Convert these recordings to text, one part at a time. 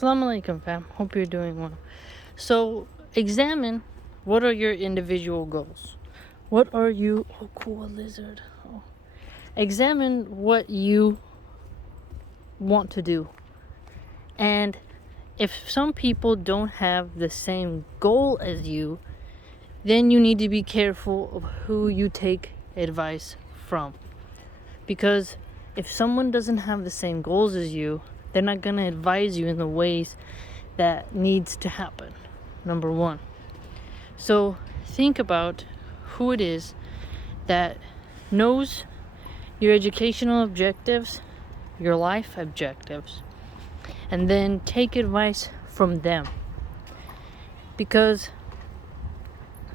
Assalamu alaikum, fam. Hope you're doing well. So, examine what are your individual goals. What are you... Oh, cool, a lizard. Oh. Examine what you want to do. And if some people don't have the same goal as you, then you need to be careful of who you take advice from. Because if someone doesn't have the same goals as you, they're not going to advise you in the ways that needs to happen. Number one. So think about who it is that knows your educational objectives, your life objectives, and then take advice from them. Because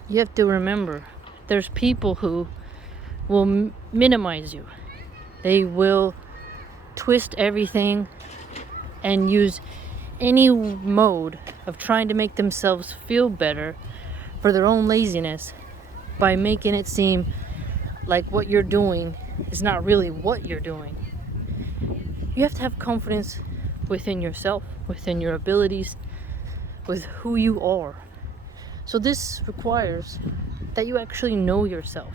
you have to remember, there's people who will minimize you. They will twist everything and use any mode of trying to make themselves feel better for their own laziness by making it seem like what you're doing is not really what you're doing. You have to have confidence within yourself, within your abilities, with who you are. So this requires that you actually know yourself,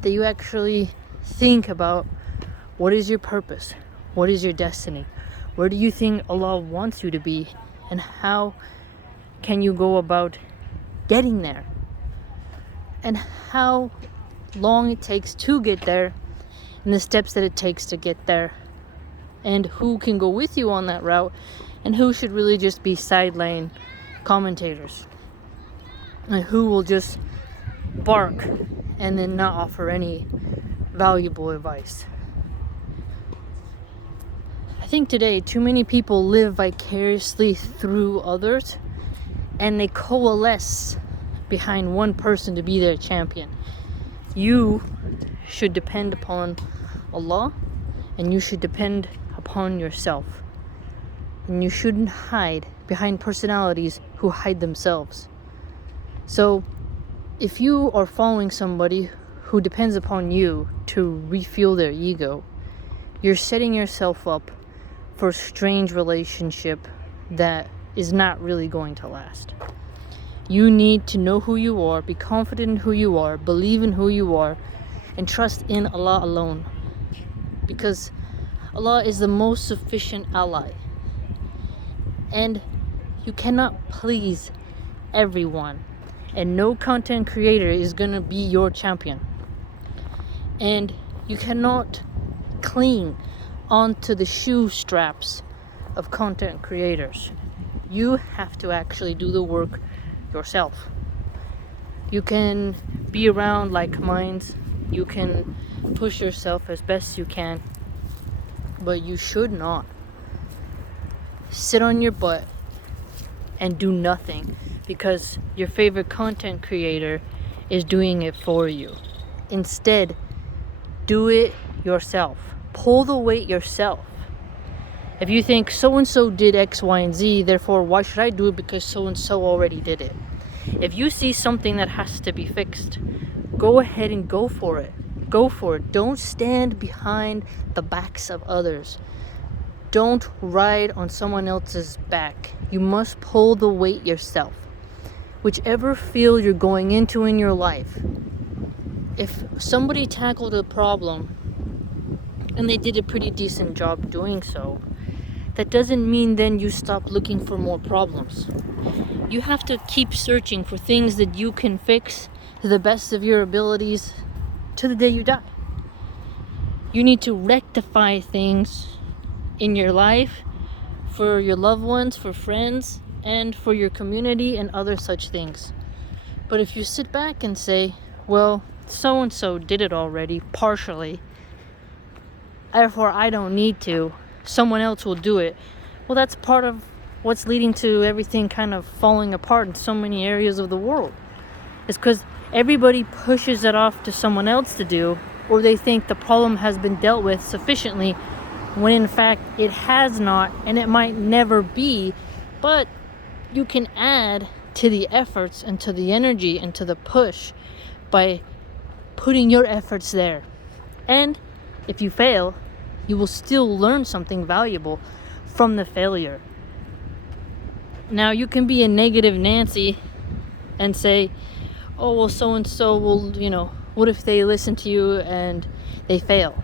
that you actually think about what is your purpose, what is your destiny, where do you think Allah wants you to be, and how can you go about getting there, and how long it takes to get there, and the steps that it takes to get there, and who can go with you on that route, and who should really just be sideline commentators, and who will just bark and then not offer any valuable advice. I think today too many people live vicariously through others, and they coalesce behind one person to be their champion. You should depend upon Allah, and you should depend upon yourself. And you shouldn't hide behind personalities who hide themselves. So if you are following somebody who depends upon you to refuel their ego, you're setting yourself up for a strange relationship that is not really going to last. You need to know who you are, be confident in who you are, believe in who you are, and trust in Allah alone. Because Allah is the most sufficient ally. And you cannot please everyone. And no content creator is going to be your champion. And you cannot cling onto the shoe straps of content creators. You have to actually do the work yourself. You can be around like minds, you can push yourself as best you can, but you should not sit on your butt and do nothing because your favorite content creator is doing it for you. Instead, do it yourself. Pull the weight yourself. If you think so-and-so did X, Y, and Z, therefore why should I do it because so-and-so already did it? If you see something that has to be fixed, go ahead and go for it. Go for it. Don't stand behind the backs of others. Don't ride on someone else's back. You must pull the weight yourself. Whichever field you're going into in your life, if somebody tackled a problem and they did a pretty decent job doing so, that doesn't mean then you stop looking for more problems. You have to keep searching for things that you can fix to the best of your abilities to the day you die. You need to rectify things in your life for your loved ones, for friends, and for your community and other such things. But if you sit back and say, well, so-and-so did it already, partially, therefore I don't need to, someone else will do it. Well, that's part of what's leading to everything kind of falling apart in so many areas of the world. It's because everybody pushes it off to someone else to do, or they think the problem has been dealt with sufficiently, when in fact it has not, and it might never be. But you can add to the efforts and to the energy and to the push by putting your efforts there. And if you fail, you will still learn something valuable from the failure. Now you can be a negative Nancy and say, oh, well, so-and-so will, what if they listen to you and they fail?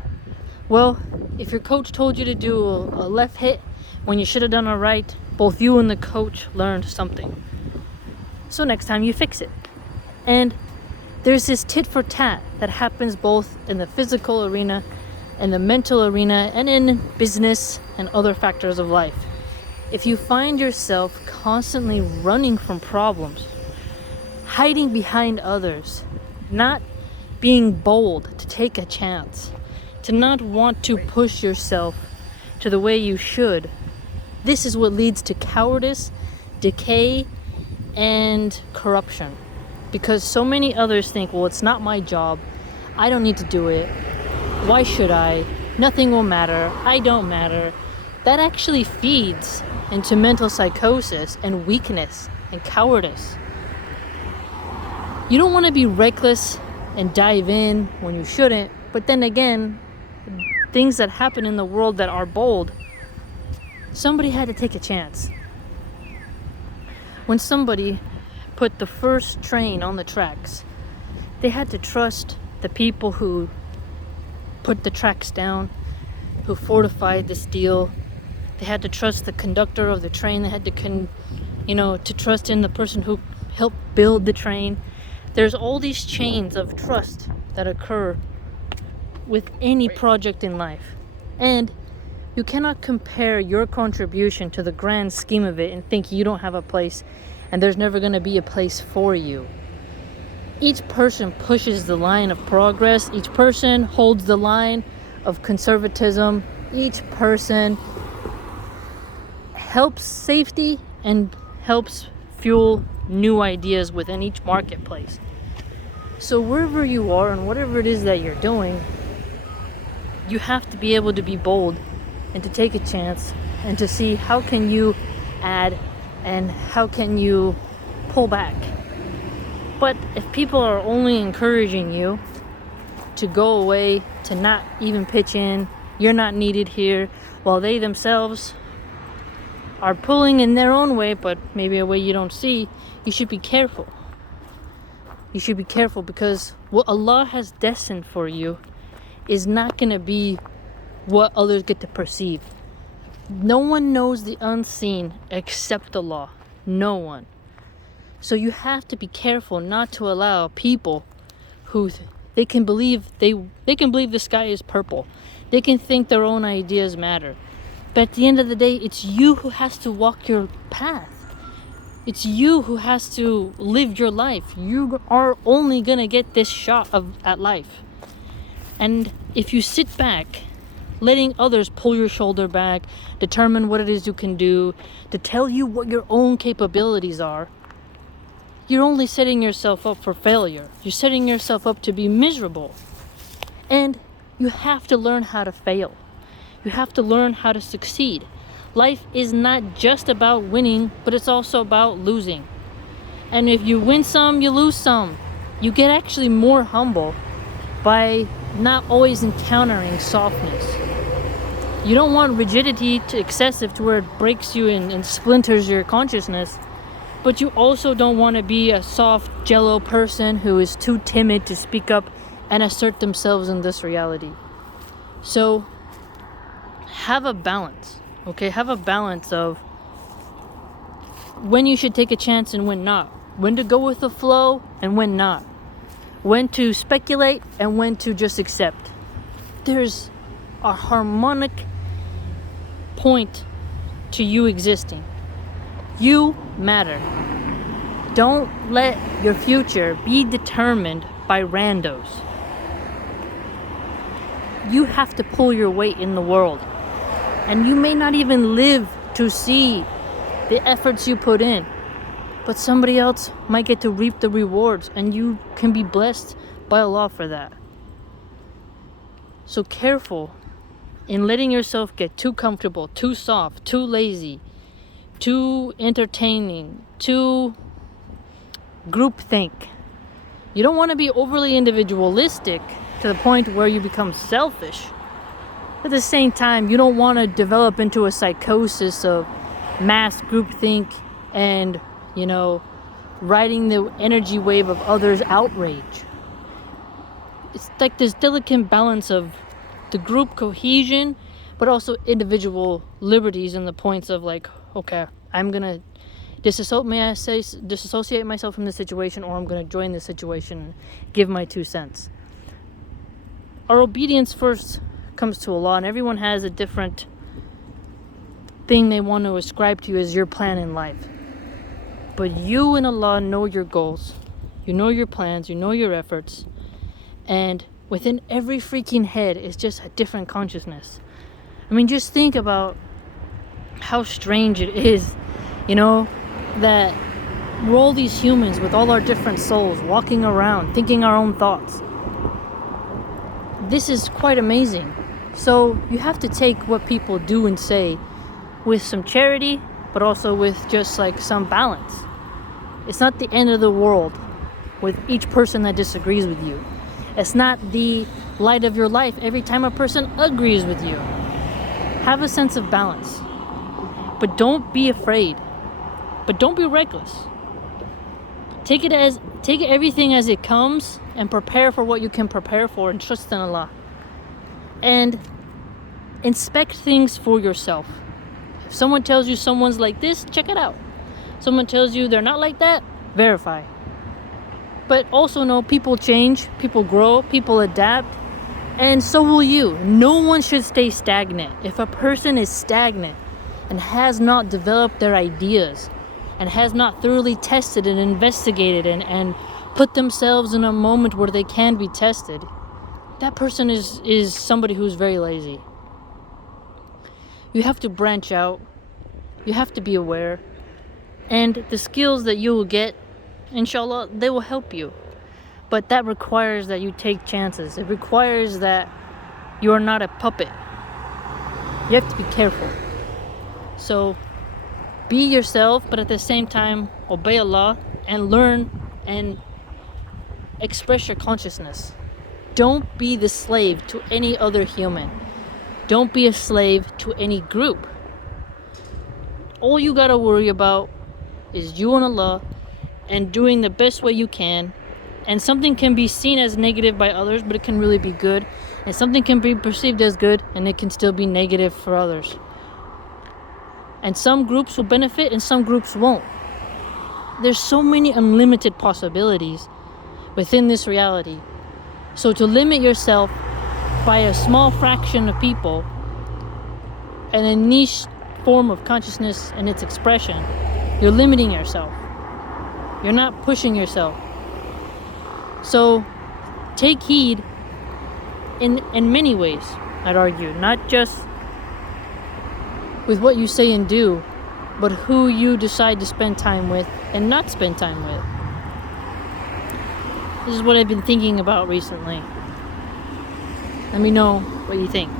Well, if your coach told you to do a left hit when you should have done a right, both you and the coach learned something. So next time you fix it. And there's this tit for tat that happens both in the physical arena and the mental arena and in business and other factors of life. If you find yourself constantly running from problems, hiding behind others, not being bold to take a chance, to not want to push yourself to the way you should, this is what leads to cowardice, decay, and corruption. Because so many others think, well, it's not my job, I don't need to do it, why should I, nothing will matter, I don't matter. That actually feeds into mental psychosis and weakness and cowardice. You don't want to be reckless and dive in when you shouldn't, but then again, things that happen in the world that are bold, somebody had to take a chance. When somebody put the first train on the tracks, they had to trust the people who put the tracks down, who fortified the steel. They had to trust the conductor of the train. They had to trust in the person who helped build the train. There's all these chains of trust that occur with any project in life. And you cannot compare your contribution to the grand scheme of it and think you don't have a place and there's never going to be a place for you. Each person pushes the line of progress. Each person holds the line of conservatism. Each person helps safety and helps fuel new ideas within each marketplace. So wherever you are and whatever it is that you're doing, you have to be able to be bold and to take a chance and to see how can you add and how can you pull back. But if people are only encouraging you to go away, to not even pitch in, you're not needed here, while they themselves are pulling in their own way, but maybe a way you don't see, you should be careful. You should be careful because what Allah has destined for you is not going to be what others get to perceive. No one knows the unseen except Allah. No one. So you have to be careful not to allow people who they can believe the sky is purple. They can think their own ideas matter. But at the end of the day, it's you who has to walk your path. It's you who has to live your life. You are only going to get this shot at life. And if you sit back, letting others pull your shoulder back, determine what it is you can do, to tell you what your own capabilities are, you're only setting yourself up for failure. You're setting yourself up to be miserable. And you have to learn how to fail. You have to learn how to succeed. Life is not just about winning, but it's also about losing. And if you win some, you lose some. You get actually more humble by not always encountering softness. You don't want rigidity to excessive to where it breaks you and splinters your consciousness. But you also don't want to be a soft jello person who is too timid to speak up and assert themselves in this reality. So have a balance, okay? Have a balance of when you should take a chance and when not. When to go with the flow and when not. When to speculate and when to just accept. There's a harmonic point to you existing. You matter. Don't let your future be determined by randos. You have to pull your weight in the world. And you may not even live to see the efforts you put in. But somebody else might get to reap the rewards, and you can be blessed by Allah for that. So careful in letting yourself get too comfortable, too soft, too lazy, too entertaining, too groupthink. You don't want to be overly individualistic to the point where you become selfish. At the same time, you don't want to develop into a psychosis of mass groupthink and, riding the energy wave of others' outrage. It's like this delicate balance of the group cohesion, but also individual liberties and the points of like, okay, I'm gonna disassociate myself from the situation, or I'm gonna join the situation and give my 2 cents. Our obedience first comes to Allah, and everyone has a different thing they want to ascribe to you as your plan in life. But you and Allah know your goals, you know your plans, you know your efforts, and within every freaking head is just a different consciousness. I mean, just think about how strange it is, that we're all these humans with all our different souls walking around, thinking our own thoughts. This is quite amazing. So you have to take what people do and say with some charity, but also with just like some balance. It's not the end of the world with each person that disagrees with you. It's not the light of your life every time a person agrees with you. Have a sense of balance. But don't be afraid. But don't be reckless. Take everything as it comes and prepare for what you can prepare for and trust in Allah. And inspect things for yourself. If someone tells you someone's like this, check it out. Someone tells you they're not like that, verify. But also know people change, people grow, people adapt, and so will you. No one should stay stagnant. If a person is stagnant and has not developed their ideas and has not thoroughly tested and investigated and put themselves in a moment where they can be tested, that person is somebody who's very lazy. You have to branch out. You have to be aware. And the skills that you will get, inshallah, they will help you. But that requires that you take chances. It requires that you are not a puppet. You have to be careful. So be yourself, but at the same time, obey Allah and learn and express your consciousness. Don't be the slave to any other human. Don't be a slave to any group. All you gotta worry about is you and Allah and doing the best way you can. And something can be seen as negative by others, but it can really be good. And something can be perceived as good, and it can still be negative for others. And some groups will benefit and some groups won't. There's so many unlimited possibilities within this reality. So to limit yourself by a small fraction of people and a niche form of consciousness and its expression, you're limiting yourself. You're not pushing yourself. So take heed in many ways, I'd argue. Not just with what you say and do, but who you decide to spend time with and not spend time with. This is what I've been thinking about recently. Let me know what you think.